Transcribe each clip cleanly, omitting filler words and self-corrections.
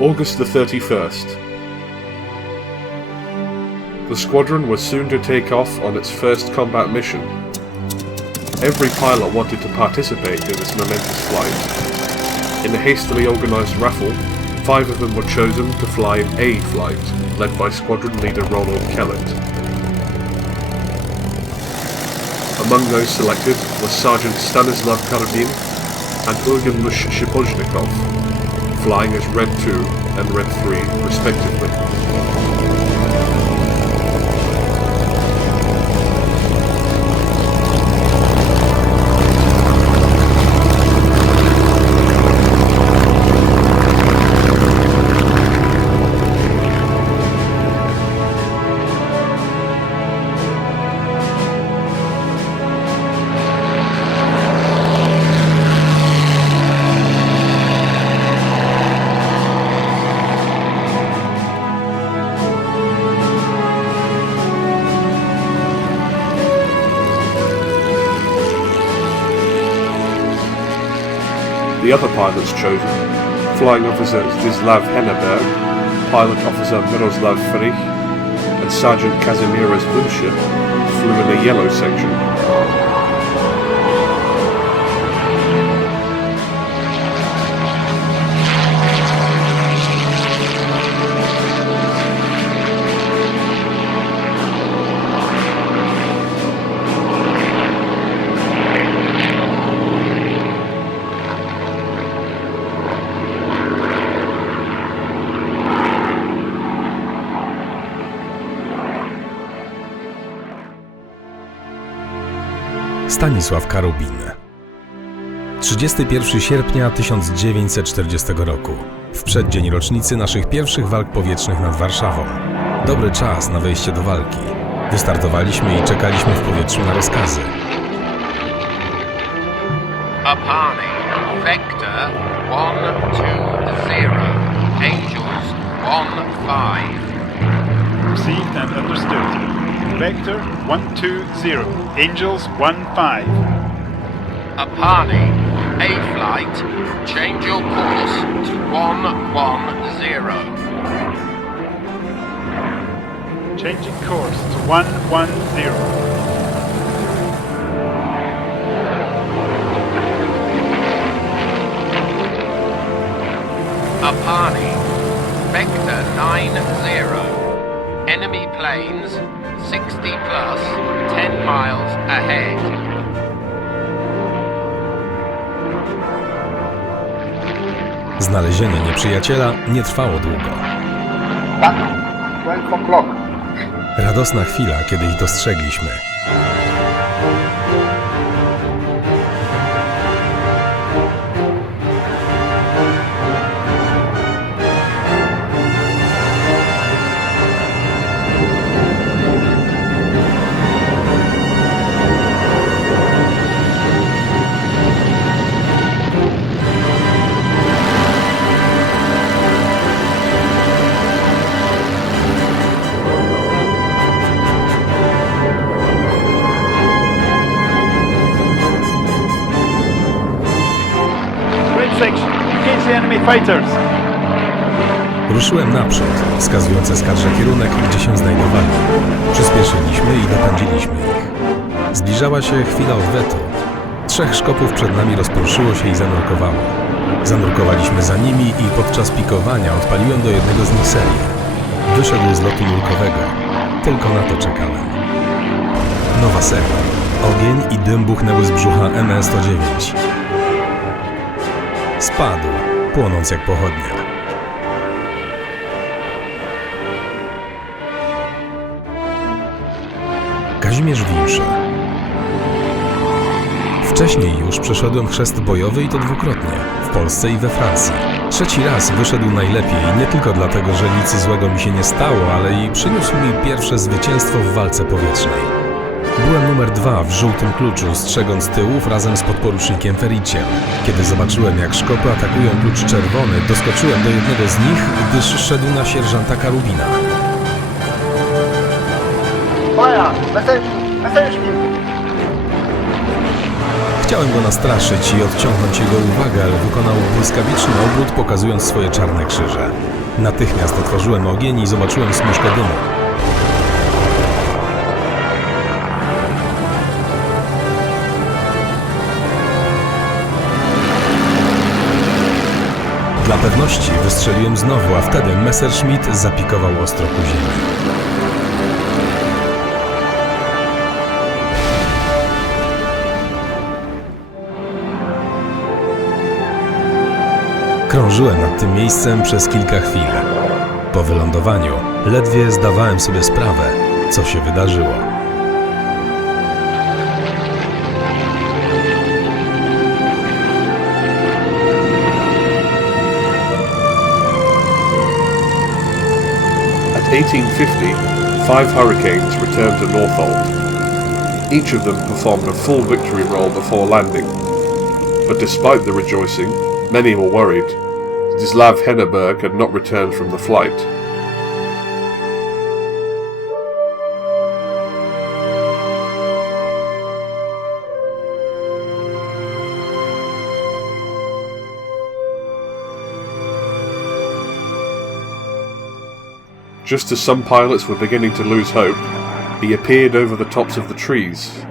August the 31st. The squadron was soon to take off on its first combat mission. Every pilot wanted to participate in this momentous flight. In a hastily organised raffle, 5 of them were chosen to fly an A flight, led by squadron leader Ronald Kellett. Among those selected were Sergeant Stanislav Karabin and Eugen Shipozhnikov, flying as Red 2 and Red 3 respectively. The other pilots chosen, Flying Officer Zdzislaw Henneberg, Pilot Officer Miroslav Frich, and Sergeant Kazimierz Wunschit, flew in the yellow section. Stanisław Karubin. 31 sierpnia 1940 roku. W przeddzień rocznicy naszych pierwszych walk powietrznych nad Warszawą. Dobry czas na wejście do walki. Wystartowaliśmy i czekaliśmy w powietrzu na rozkazy. Apani, Vector 120, Angels 15. Received and understood. Vector 120, Angels 15. Apani, A flight, change your course to 110. Changing course to 110. Apani, Vector 90. Enemy planes 60 plus, 10 miles ahead. Znalezienie nieprzyjaciela nie trwało długo. Tak, 12 o'clock. Radosna chwila, kiedy ich dostrzegliśmy. Fighters. Ruszyłem naprzód, wskazując eskadrze kierunek, gdzie się znajdowali. Przyspieszyliśmy i dopędziliśmy ich. Zbliżała się chwila odwetu. 3 szkopów przed nami rozproszyło się i zanurkowało. Zanurkowaliśmy za nimi i podczas pikowania odpaliłem do jednego z nich serię. Wyszedł z lotu nurkowego. Tylko na to czekałem. Nowa seria. Ogień i dym buchnęły z brzucha ME-109. Spadł, płonąc jak pochodnia. Kazimierz Winsza. Wcześniej już przeszedłem chrzest bojowy i to dwukrotnie, w Polsce i we Francji. 3. raz wyszedł najlepiej, nie tylko dlatego, że nic złego mi się nie stało, ale i przyniósł mi pierwsze zwycięstwo w walce powietrznej. Byłem numer 2 w żółtym kluczu, strzegąc tyłów razem z podporucznikiem Fericiem. Kiedy zobaczyłem, jak szkopy atakują klucz czerwony, doskoczyłem do jednego z nich, gdyż szedł na sierżanta Karubina. Chciałem go nastraszyć i odciągnąć jego uwagę, ale wykonał błyskawiczny obrót, pokazując swoje czarne krzyże. Natychmiast otworzyłem ogień i zobaczyłem smuszkę dymu. Dla pewności wystrzeliłem znowu, a wtedy Messerschmitt zapikował ostro ku ziemi. Krążyłem nad tym miejscem przez kilka chwil. Po wylądowaniu ledwie zdawałem sobie sprawę, co się wydarzyło. At 1850, 5 Hurricanes returned to Northolt. Each of them performed a full victory roll before landing. But despite the rejoicing, many were worried. Zdzislaw Henneberg had not returned from the flight. Just as some pilots were beginning to lose hope, he appeared over the tops of the trees.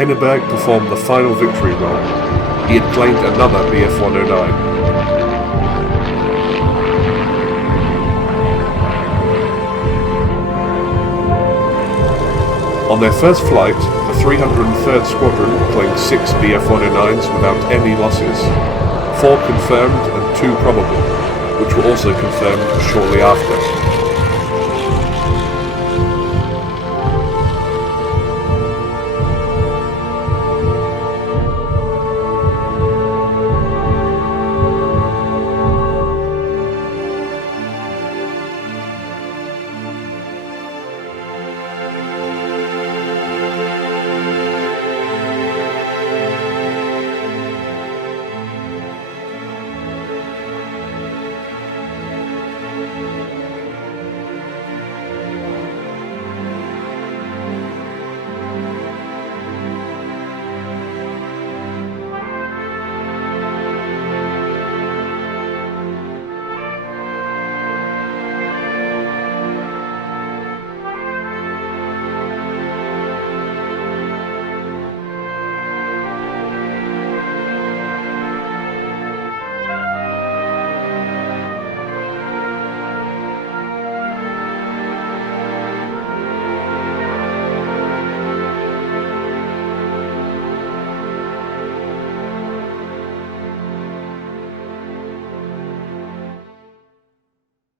Henneberg performed the final victory roll. He had claimed another Bf-109. On their first flight, the 303rd Squadron claimed 6 Bf-109s without any losses, 4 confirmed and 2 probable, which were also confirmed shortly after.